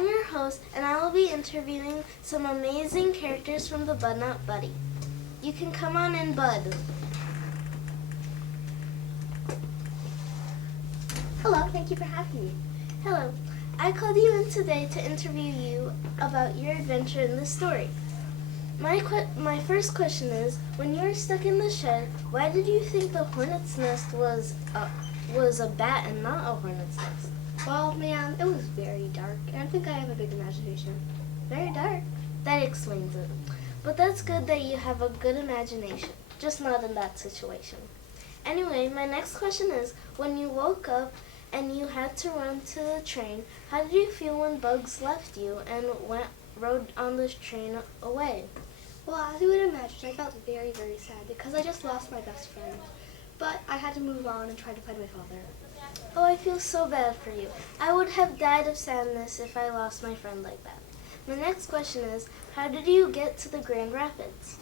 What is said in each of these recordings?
I'm your host, and I will be interviewing some amazing characters from the Bud Not Buddy. You can come on in, Bud. Hello, thank you for having me. Hello. I called you in today to interview you about your adventure in this story. My first question is, when you were stuck in the shed, why did you think the hornet's nest was a bat and not a hornet's nest? Well, ma'am, it was very dark, and I think I have a big imagination. Very dark. That explains it. But that's good that you have a good imagination, just not in that situation. Anyway, my next question is, when you woke up and you had to run to the train, how did you feel when Bugs left you and rode on this train away? Well, as you would imagine, I felt very, very sad because I just lost my best friend. But I had to move on and try to find my father. Oh, I feel so bad for you. I would have died of sadness if I lost my friend like that. My next question is, how did you get to the Grand Rapids?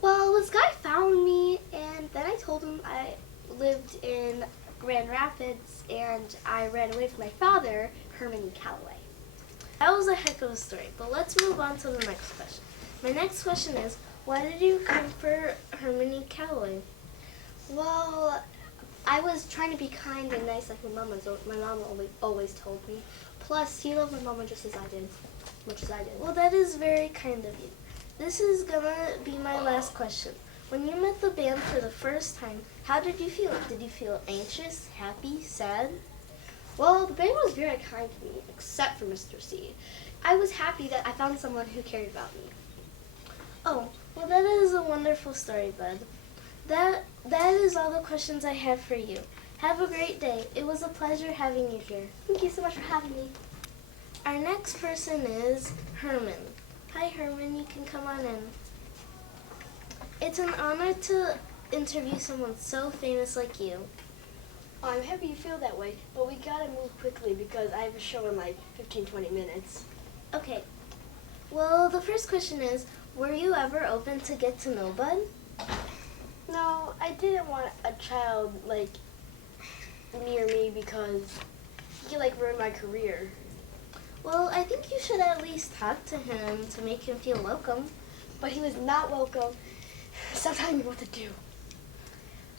Well, this guy found me, and then I told him I lived in Grand Rapids, and I ran away from my father, Herman Calloway. That was a heck of a story, but let's move on to the next question. My next question is, why did you come for Hermione Calloway? Well, I was trying to be kind and nice like my mom always told me. Plus, he loved my mama just as I did, much as I did. Well, that is very kind of you. This is gonna be my last question. When you met the band for the first time, how did you feel? Did you feel anxious, happy, sad? Well, the band was very kind to me, except for Mr. C. I was happy that I found someone who cared about me. Oh, well, that is a wonderful story, Bud. That is all the questions I have for you. Have a great day. It was a pleasure having you here. Thank you so much for having me. Our next person is Herman. Hi, Herman. You can come on in. It's an honor to interview someone so famous like you. Oh, I'm happy you feel that way, but we gotta move quickly because I have a show in like 15-20 minutes. Okay. Well, the first question is, were you ever open to get to know Bud? No, I didn't want a child like near me because he could like ruin my career. Well, I think you should at least talk to him to make him feel welcome. But he was not welcome. Stop telling me what to do.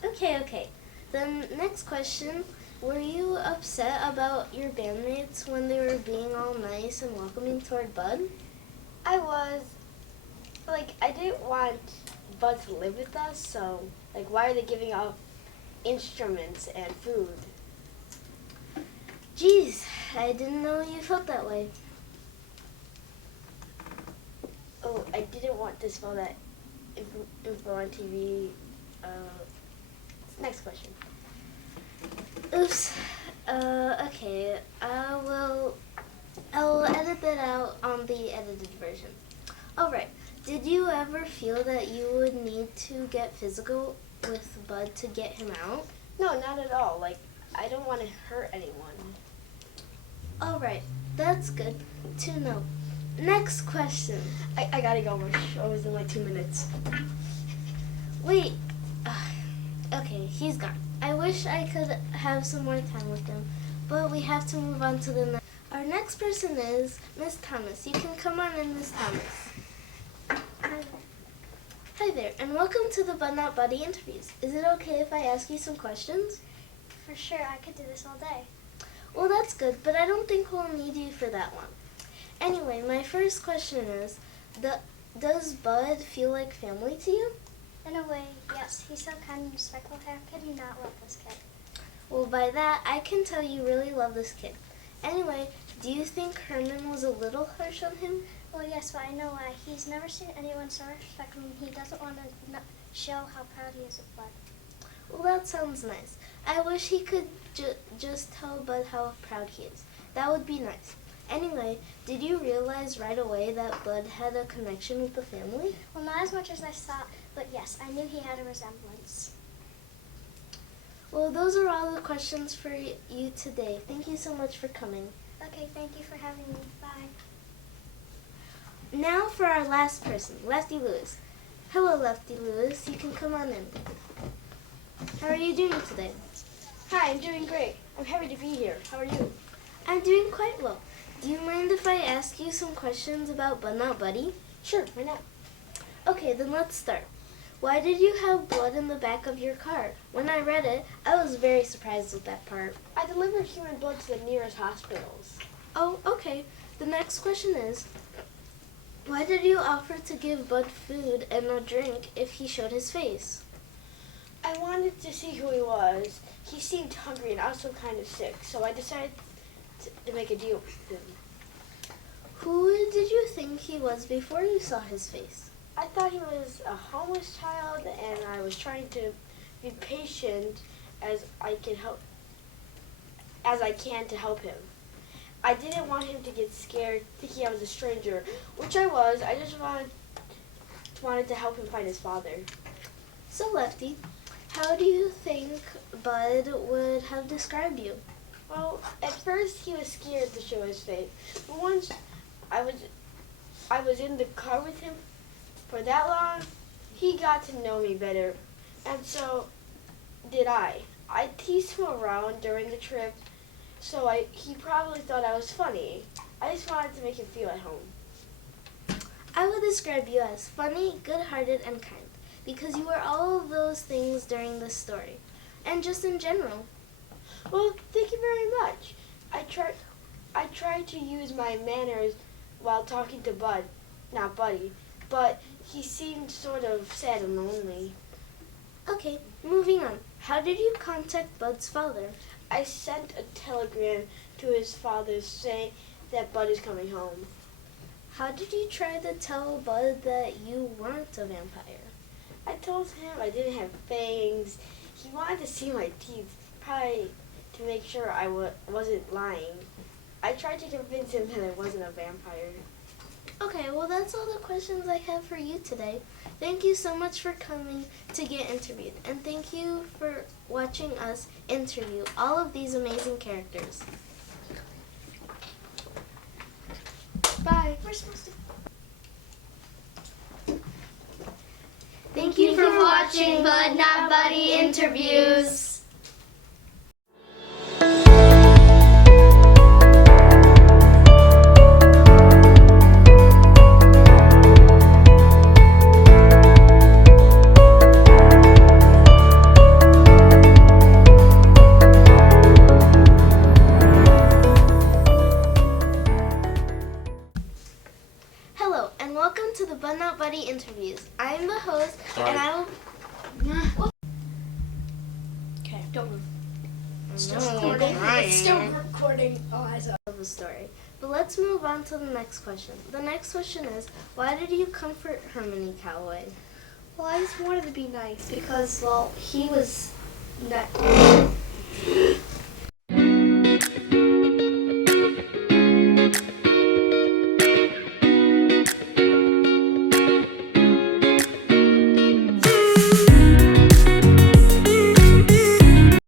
Okay. Then next question, were you upset about your bandmates when they were being all nice and welcoming toward Bud? I was, like, I didn't want Bud to live with us, so, like, why are they giving up instruments and food? Geez, I didn't know you felt that way. Oh, I didn't want to spell that info on TV. Next question. Oops. Okay. I'll edit that out on the edited version. Alright. Did you ever feel that you would need to get physical with Bud to get him out? No, not at all. Like, I don't want to hurt anyone. Alright. That's good to know. Next question. I gotta go. My show is in like 2 minutes. Wait. Okay, he's gone. I wish I could have some more time with him, but we have to move on to the next. Our next person is Miss Thomas. You can come on in, Miss Thomas. Hi there, and welcome to the Bud Not Buddy interviews. Is it okay if I ask you some questions? For sure, I could do this all day. Well, that's good, but I don't think we'll need you for that one. Anyway, my first question is, does Bud feel like family to you? In a way, yes. He's so kind and respectful. How could he not love this kid? Well, by that, I can tell you really love this kid. Anyway, do you think Herman was a little harsh on him? Well, yes, but I know why. He's never seen anyone so respect him. He doesn't want to show how proud he is of Bud. Well, that sounds nice. I wish he could just tell Bud how proud he is. That would be nice. Anyway, did you realize right away that Bud had a connection with the family? Well, not as much as I thought, but yes, I knew he had a resemblance. Well, those are all the questions for you today. Thank you so much for coming. Okay, thank you for having me. Bye. Now for our last person, Lefty Lewis. Hello, Lefty Lewis. You can come on in. How are you doing today? Hi, I'm doing great. I'm happy to be here. How are you? I'm doing quite well. Do you mind mind if I ask you some questions about Bud Not Buddy? Sure, why not? Okay, then let's start. Why did you have blood in the back of your car? When I read it, I was very surprised with that part. I delivered human blood to the nearest hospitals. Oh, okay. The next question is, why did you offer to give Bud food and a drink if he showed his face? I wanted to see who he was. He seemed hungry and also kind of sick, so I decided to make a deal with him. Who did you think he was before you saw his face? I thought he was a homeless child, and I was trying to be patient as I can to help him. I didn't want him to get scared thinking I was a stranger, which I was. I just wanted to help him find his father. So, Lefty, how do you think Bud would have described you? Well, at first he was scared to show his face, but once I was in the car with him for that long, he got to know me better, and so did I. I teased him around during the trip, so he probably thought I was funny. I just wanted to make him feel at home. I would describe you as funny, good-hearted, and kind, because you were all of those things during this story, and just in general. Well, thank you very much. I tried to use my manners while talking to Bud, not Buddy, but he seemed sort of sad and lonely. Okay, moving on. How did you contact Bud's father? I sent a telegram to his father saying that Bud is coming home. How did you try to tell Bud that you weren't a vampire? I told him I didn't have fangs. He wanted to see my teeth, probably to make sure I wasn't lying. I tried to convince him that I wasn't a vampire. Okay, well that's all the questions I have for you today. Thank you so much for coming to get interviewed, and thank you for watching us interview all of these amazing characters. Bye. We're supposed to... Thank you for watching Bud Not Buddy Interviews. Hello, and welcome to the Bud Not Buddy Interviews. I'm the host, and I will... Okay. Don't move. Still recording. It's still recording. Oh, eyes up. Of the story. But let's move on to the next question. The next question is, why did you comfort Hermione Calloway? Well, I just wanted to be nice because, well, he was not.